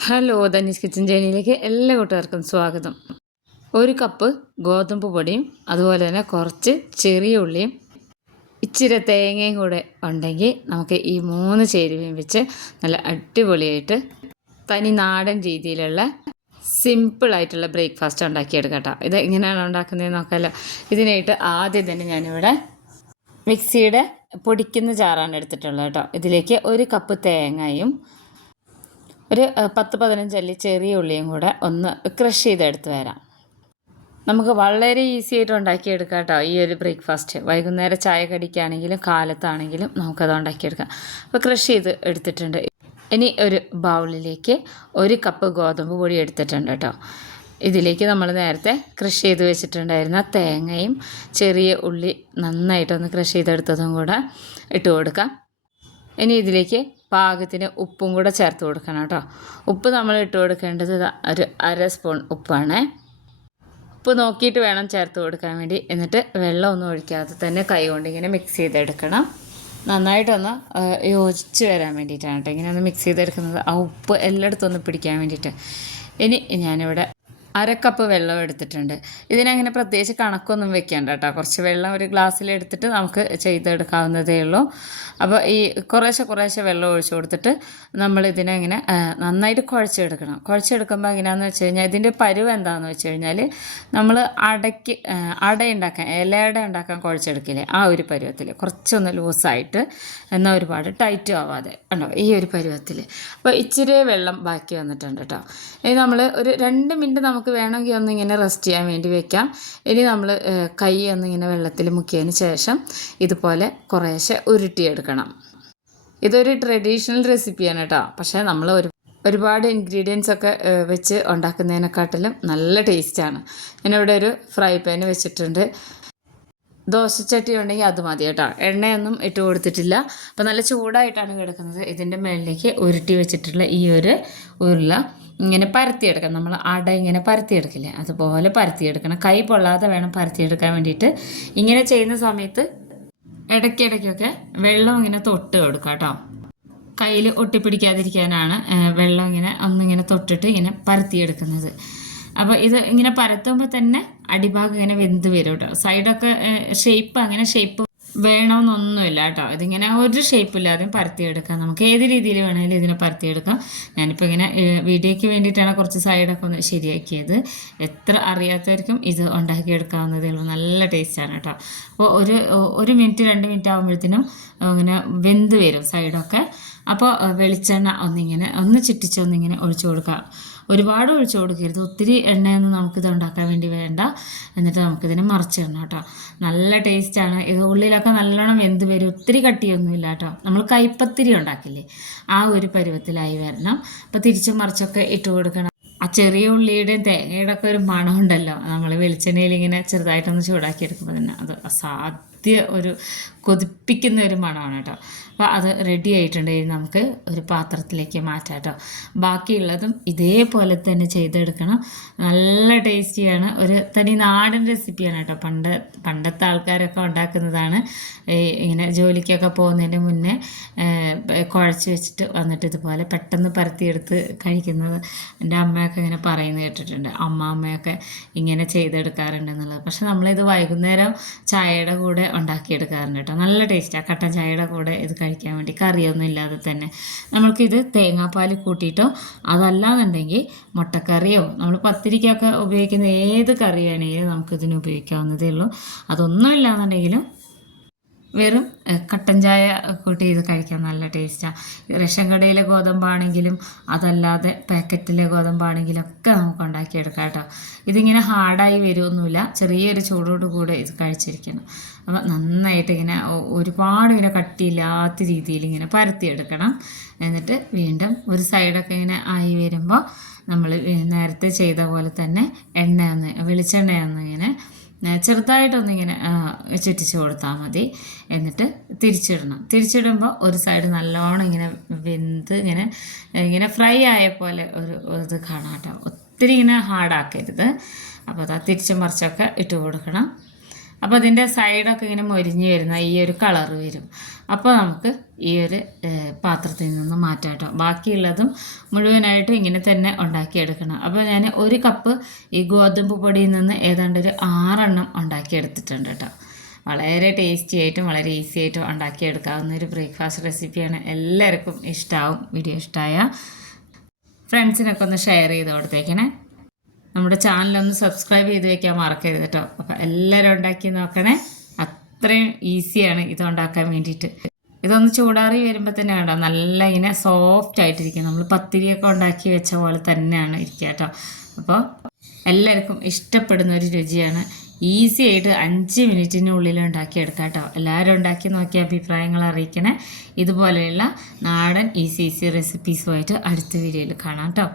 Hello Dhaneesh kitchen ജേണിയിലേക്ക് എല്ലാ കൂട്ടുകാർക്കും സ്വാഗതം. ഒരു കപ്പ് ഗോതമ്പ് പൊടിയും അതുപോലെ തന്നെ കുറച്ച് ചെറിയ ഉള്ളിയും ഇച്ചിരി തേങ്ങയും കൂടെ ഉണ്ടെങ്കിൽ നമുക്ക് ഈ മൂന്ന് ചേരുവയും വെച്ച് നല്ല അടിപൊളിയായിട്ട് തനി നാടൻ രീതിയിലുള്ള സിമ്പിളായിട്ടുള്ള ബ്രേക്ക്ഫാസ്റ്റ് ഉണ്ടാക്കിയെടുക്കാം ഇത് എങ്ങനെയാണ് ഉണ്ടാക്കുന്നത് നോക്കാമല്ലോ ഇതിനായിട്ട് ആദ്യം തന്നെ ഞാനിവിടെ മിക്സിയുടെ പൊടിക്കുന്ന ചാറാണ് എടുത്തിട്ടുള്ളത് കേട്ടോ. ഇതിലേക്ക് ഒരു കപ്പ് തേങ്ങയും ഒരു പത്ത് പതിനഞ്ചല്ലി ചെറിയ ഉള്ളിയും കൂടെ ഒന്ന് ക്രഷ് ചെയ്തെടുത്ത് വരാം. നമുക്ക് വളരെ ഈസി ആയിട്ട് ഉണ്ടാക്കിയെടുക്കാം കേട്ടോ ഈ ഒരു ബ്രേക്ക്ഫാസ്റ്റ്. വൈകുന്നേരം ചായ കടിക്കാണെങ്കിലും കാലത്താണെങ്കിലും നമുക്കത് ഉണ്ടാക്കിയെടുക്കാം. അപ്പോൾ ക്രഷ് ചെയ്ത് എടുത്തിട്ടുണ്ട്. ഇനി ഒരു ബൗളിലേക്ക് ഒരു കപ്പ് ഗോതമ്പ് പൊടി എടുത്തിട്ടുണ്ട് കേട്ടോ ഇതിലേക്ക് നമ്മൾ നേരത്തെ കൃഷി ചെയ്ത് വെച്ചിട്ടുണ്ടായിരുന്ന തേങ്ങയും ചെറിയ ഉള്ളി നന്നായിട്ടൊന്ന് കൃഷി ചെയ്തെടുത്തതും കൂടെ ഇട്ട് കൊടുക്കാം. ഇനി ഇതിലേക്ക് പാകത്തിന് ഉപ്പും കൂടെ ചേർത്ത് കൊടുക്കണം കേട്ടോ. ഉപ്പ് നമ്മൾ ഇട്ട് കൊടുക്കേണ്ടത് ഒരു അര സ്പൂൺ ഉപ്പാണ്. ഉപ്പ് നോക്കിയിട്ട് വേണം ചേർത്ത് കൊടുക്കാൻ വേണ്ടി. എന്നിട്ട് വെള്ളമൊന്നും ഒഴിക്കാതെ തന്നെ കൈ കൊണ്ട് ഇങ്ങനെ മിക്സ് ചെയ്തെടുക്കണം. നന്നായിട്ടൊന്ന് യോജിച്ച് വരാൻ വേണ്ടിയിട്ടാണ് കേട്ടോ ഇങ്ങനെ ഒന്ന് മിക്സ് ചെയ്തെടുക്കുന്നത്. ആ ഉപ്പ് എല്ലായിടത്തും ഒന്ന് പിടിക്കാൻ വേണ്ടിയിട്ട്. ഇനി ഞാനിവിടെ അരക്കപ്പ് വെള്ളം എടുത്തിട്ടുണ്ട്. ഇതിനങ്ങനെ പ്രത്യേകിച്ച് കണക്കൊന്നും വെക്കേണ്ട കേട്ടോ കുറച്ച് വെള്ളം ഒരു ഗ്ലാസ്സിൽ എടുത്തിട്ട് നമുക്ക് ചെയ്തെടുക്കാവുന്നതേ ഉള്ളൂ. അപ്പോൾ ഈ കുറേശ്ശെ കുറേശ്ശെ വെള്ളം ഒഴിച്ചു കൊടുത്തിട്ട് നമ്മൾ ഇതിനെ ഇങ്ങനെ നന്നായിട്ട് കുഴച്ചെടുക്കണം. കുഴച്ചെടുക്കുമ്പോൾ എങ്ങനെയാണെന്ന് വെച്ച് കഴിഞ്ഞാൽ ഇതിന്റെ പരുവ് എന്താണെന്ന് വെച്ച് കഴിഞ്ഞാൽ നമ്മൾ അടയ്ക്ക് അട ഉണ്ടാക്കാൻ ഇലയട ഉണ്ടാക്കാൻ കുഴച്ചെടുക്കില്ലേ ആ ഒരു പരുവത്തിൽ കുറച്ചൊന്ന് ലൂസായിട്ട് എന്നാൽ ഒരുപാട് ടൈറ്റും ആവാതെ ഉണ്ടോ ഈ ഒരു പരുവത്തിൽ അപ്പോൾ ഇച്ചിരി വെള്ളം ബാക്കി വന്നിട്ടുണ്ട് കേട്ടോ ഇനി നമ്മൾ ഒരു രണ്ട് മിനിറ്റ് നമുക്ക് നമുക്ക് വേണമെങ്കിൽ ഒന്ന് ഇങ്ങനെ റെസ്റ്റ് ചെയ്യാൻ വേണ്ടി വെക്കാം. ഇനി നമ്മൾ കൈ ഒന്ന് ഇങ്ങനെ വെള്ളത്തിൽ മുക്കിയതിന് ശേഷം ഇതുപോലെ കുറേശ്ശെ ഉരുട്ടിയെടുക്കണം. ഇതൊരു ട്രഡീഷണൽ റെസിപ്പിയാണ് കേട്ടോ. പക്ഷേ നമ്മൾ ഒരു ഒരുപാട് ഇൻഗ്രീഡിയൻസ് ഒക്കെ വെച്ച് ഉണ്ടാക്കുന്നതിനെക്കാട്ടിലും നല്ല ടേസ്റ്റാണ്. ഞാനിവിടെ ഒരു ഫ്രൈ പാൻ വെച്ചിട്ടുണ്ട്. ദോശച്ചട്ടി ഉണ്ടെങ്കിൽ അത് മതി കേട്ടോ. എണ്ണയൊന്നും ഇട്ട് കൊടുത്തിട്ടില്ല. അപ്പോൾ നല്ല ചൂടായിട്ടാണ് കിടക്കുന്നത്. ഇതിന്റെ മേളിലേക്ക് ഉരുട്ടി വെച്ചിട്ടുള്ള ഈ ഒരു ഉരുള. ഇങ്ങനെ പരത്തിയെടുക്കണം. നമ്മൾ അട ഇങ്ങനെ പരത്തിയെടുക്കില്ലേ? അതുപോലെ പരത്തിയെടുക്കണം. കൈ പൊള്ളാതെ വേണം പരത്തിയെടുക്കാൻ വേണ്ടിയിട്ട്. ഇങ്ങനെ ചെയ്യുന്ന സമയത്ത് ഇടയ്ക്കിടയ്ക്കൊക്കെ വെള്ളം ഇങ്ങനെ തൊട്ട് കൊടുക്കുക കേട്ടോ. കയ്യിൽ ഒട്ടിപ്പിടിക്കാതിരിക്കാനാണ് വെള്ളം ഇങ്ങനെ ഒന്നിങ്ങനെ തൊട്ടിട്ട് ഇങ്ങനെ പരത്തിയെടുക്കുന്നത്. അപ്പോൾ ഇത് ഇങ്ങനെ പരത്തുമ്പോൾ തന്നെ അടിഭാഗം ഇങ്ങനെ വെന്ത് വരും കേട്ടോ. സൈഡൊക്കെ ഷേപ്പ് അങ്ങനെ ഷേപ്പ് വേണമെന്നൊന്നുമില്ല കേട്ടോ. ഇതിങ്ങനെ ഒരു ഷേപ്പില്ലാതെ പരത്തിയെടുക്കാം. നമുക്ക് ഏത് രീതിയിൽ വേണമെങ്കിലും ഇതിനെ പരത്തിയെടുക്കാം. ഞാനിപ്പോൾ ഇങ്ങനെ വീഡിയോയ്ക്ക് വേണ്ടിയിട്ടാണ് കുറച്ച് സൈഡൊക്കെ ഒന്ന് ശരിയാക്കിയത്. എത്ര അറിയാത്തവർക്കും ഇത് ഉണ്ടാക്കിയെടുക്കാവുന്നതേ ഉള്ളൂ. നല്ല ടേസ്റ്റാണ് കേട്ടോ. അപ്പോൾ ഒരു ഒരു മിനിറ്റ് രണ്ട് മിനിറ്റ് ആകുമ്പോഴത്തേനും ഇങ്ങനെ വെന്ത് വരും സൈഡൊക്കെ അപ്പോൾ വെളിച്ചെണ്ണ ഒന്നിങ്ങനെ ഒന്ന് ചുറ്റിച്ചൊന്നിങ്ങനെ ഒഴിച്ചു കൊടുക്കുക ഒരുപാട് ഒഴിച്ചു കൊടുക്കരുത്. ഒത്തിരി എണ്ണയൊന്നും നമുക്കിത് ഉണ്ടാക്കാൻ വേണ്ടി വേണ്ട. എന്നിട്ട് നമുക്കിതിനെ മറിച്ചിടണം കേട്ടോ. നല്ല ടേസ്റ്റാണ് ഇത് ഉള്ളിലൊക്കെ നല്ലോണം വെന്ത് വരും. ഒത്തിരി കട്ടിയൊന്നുമില്ല കേട്ടോ. നമ്മൾ കൈപ്പത്തിരി ഉണ്ടാക്കില്ലേ? ആ ഒരു പരുവത്തിലായി വരണം. അപ്പോൾ തിരിച്ചും മറിച്ചൊക്കെ ഇട്ട് കൊടുക്കണം. ആ ചെറിയ ഉള്ളിയുടെയും തേങ്ങയുടെ ഒക്കെ ഒരു മണമുണ്ടല്ലോ നമ്മൾ വെളിച്ചെണ്ണയിൽ ഇങ്ങനെ ചെറുതായിട്ടൊന്ന് ചൂടാക്കി എടുക്കുമ്പോൾ തന്നെ അത് അസാധ്യ ഒരു കൊതിപ്പിക്കുന്ന ഒരു മണമാണ് കേട്ടോ. അപ്പോൾ അത് റെഡി ആയിട്ടുണ്ടെങ്കിൽ നമുക്ക് ഒരു പാത്രത്തിലേക്ക് മാറ്റാം കേട്ടോ. ബാക്കിയുള്ളതും ഇതേപോലെ തന്നെ ചെയ്തെടുക്കണം. നല്ല ടേസ്റ്റിയാണ് ഒരു തനി നാടൻ റെസിപ്പിയാണ് കേട്ടോ. പണ്ട് പണ്ടത്തെ ആൾക്കാരൊക്കെ ഉണ്ടാക്കുന്നതാണ്. ഇങ്ങനെ ജോലിക്കൊക്കെ പോകുന്നതിന് മുന്നേ കുഴച്ച് വെച്ചിട്ട് വന്നിട്ട് ഇതുപോലെ പെട്ടെന്ന് പരത്തിയെടുത്ത് കഴിക്കുന്നത് എന്റെ അമ്മയൊക്കെ ഇങ്ങനെ പറയുന്നത് കേട്ടിട്ടുണ്ട്. അമ്മ അമ്മയൊക്കെ ഇങ്ങനെ ചെയ്തെടുക്കാറുണ്ടെന്നുള്ളത് പക്ഷെ നമ്മളിത് വൈകുന്നേരം ചായയുടെ കൂടെ ഉണ്ടാക്കിയെടുക്കാറുണ്ട് നല്ല ടേസ്റ്റാണ് കട്ടൻ ചായയുടെ കൂടെ ഇത് കഴിക്കാൻ വേണ്ടി. കറിയൊന്നും ഇല്ലാതെ തന്നെ. നമ്മൾക്കിത് തേങ്ങാപ്പാൽ കൂട്ടിയിട്ടോ അതല്ലാന്നുണ്ടെങ്കിൽ മുട്ടക്കറിയോ നമ്മൾ പത്തിരിക്കൊക്കെ ഉപയോഗിക്കുന്ന ഏത് കറി വേണമെങ്കിലും നമുക്കിതിന് ഉപയോഗിക്കാവുന്നതേ ഉള്ളൂ. അതൊന്നും ഇല്ലാന്നുണ്ടെങ്കിലും വെറും കട്ടൻ ചായ കൂട്ടി ഇത് കഴിക്കാൻ നല്ല ടേസ്റ്റാണ് റേഷൻ കടയിലെ ഗോതമ്പാണെങ്കിലും അതല്ലാതെ പാക്കറ്റിലെ ഗോതമ്പാണെങ്കിലും ഒക്കെ നമുക്ക് ഉണ്ടാക്കിയെടുക്കാം കേട്ടോ. ഇതിങ്ങനെ ഹാർഡായി വരുമൊന്നുമില്ല ചെറിയൊരു ചൂടോട് കൂടെ ഇത് കഴിച്ചിരിക്കണം. അപ്പം നന്നായിട്ട് ഇങ്ങനെ ഒരുപാട് ഇങ്ങനെ കട്ടിയില്ലാത്ത രീതിയിൽ ഇങ്ങനെ പരത്തിയെടുക്കണം. എന്നിട്ട് വീണ്ടും ഒരു സൈഡൊക്കെ ഇങ്ങനെ ആയി വരുമ്പോൾ നമ്മൾ നേരത്തെ ചെയ്ത പോലെ തന്നെ എണ്ണ ഒന്ന് വെളിച്ചെണ്ണ ഒന്ന് ഇങ്ങനെ ചെറുതായിട്ടൊന്നിങ്ങനെ ചുറ്റിച്ച് കൊടുത്താൽ മതി. എന്നിട്ട് തിരിച്ചിടണം. തിരിച്ചിടുമ്പോൾ ഒരു സൈഡ് നല്ലോണം ഇങ്ങനെ വെന്ത് ഇങ്ങനെ ഇങ്ങനെ ഫ്രൈ ആയ പോലെ ഒരു ഇത് കാണാം കേട്ടോ. ഒത്തിരി ഇങ്ങനെ ഹാർഡാക്കരുത് അപ്പോൾ അതാ തിരിച്ചും മറിച്ചൊക്കെ ഇട്ട് കൊടുക്കണം. അപ്പോൾ അതിന്റെ സൈഡൊക്കെ ഇങ്ങനെ മൊരിഞ്ഞ് വരുന്ന ഈ ഒരു കളർ വരും. അപ്പോൾ നമുക്ക് ഈ ഒരു പാത്രത്തിൽ നിന്ന് മാറ്റാം കേട്ടോ ബാക്കിയുള്ളതും മുഴുവനായിട്ട് ഇങ്ങനെ തന്നെ ഉണ്ടാക്കിയെടുക്കണം. അപ്പോൾ ഞാൻ ഒരു കപ്പ് ഈ ഗോതമ്പ് പൊടിയിൽ നിന്ന് ഏതാണ്ട് ഒരു ആറെണ്ണം ഉണ്ടാക്കിയെടുത്തിട്ടുണ്ട് കേട്ടോ വളരെ ടേസ്റ്റി ആയിട്ടും വളരെ ഈസി ആയിട്ടും ഉണ്ടാക്കിയെടുക്കാവുന്ന ഒരു ബ്രേക്ക്ഫാസ്റ്റ് റെസിപ്പിയാണ് എല്ലാവർക്കും ഇഷ്ടമാവും വീഡിയോ ഇഷ്ടമായ ഫ്രണ്ട്സിനൊക്കെ ഒന്ന് ഷെയർ ചെയ്ത് കൊടുത്തേക്കണേ. നമ്മുടെ ചാനലൊന്ന് സബ്സ്ക്രൈബ് ചെയ്ത് വെക്കാൻ മറക്കരുത് കേട്ടോ അപ്പോൾ എല്ലാവരും ഉണ്ടാക്കി നോക്കണേ. അത്രയും ഈസിയാണ് ഇത് ഉണ്ടാക്കാൻ വേണ്ടിയിട്ട്. ഇതൊന്ന് ചൂടാറി വരുമ്പോൾ തന്നെ കേട്ടോ നല്ല ഇങ്ങനെ സോഫ്റ്റ് ആയിട്ടിരിക്കും നമ്മൾ പത്തിരിയൊക്കെ ഉണ്ടാക്കി വെച്ച പോലെ തന്നെയാണ് ഇരിക്കുക കേട്ടോ. അപ്പോൾ എല്ലാവർക്കും ഇഷ്ടപ്പെടുന്ന ഒരു രുചിയാണ്. ഈസി ആയിട്ട് അഞ്ച് മിനിറ്റിനുള്ളിൽ ഉണ്ടാക്കിയെടുക്കാം കേട്ടോ. എല്ലാവരും ഉണ്ടാക്കി നോക്കിയ അഭിപ്രായങ്ങൾ അറിയിക്കണേ. ഇതുപോലെയുള്ള നാടൻ ഈസി ഈസി റെസിപ്പീസുമായിട്ട് അടുത്ത വീഡിയോയിൽ കാണാം കേട്ടോ.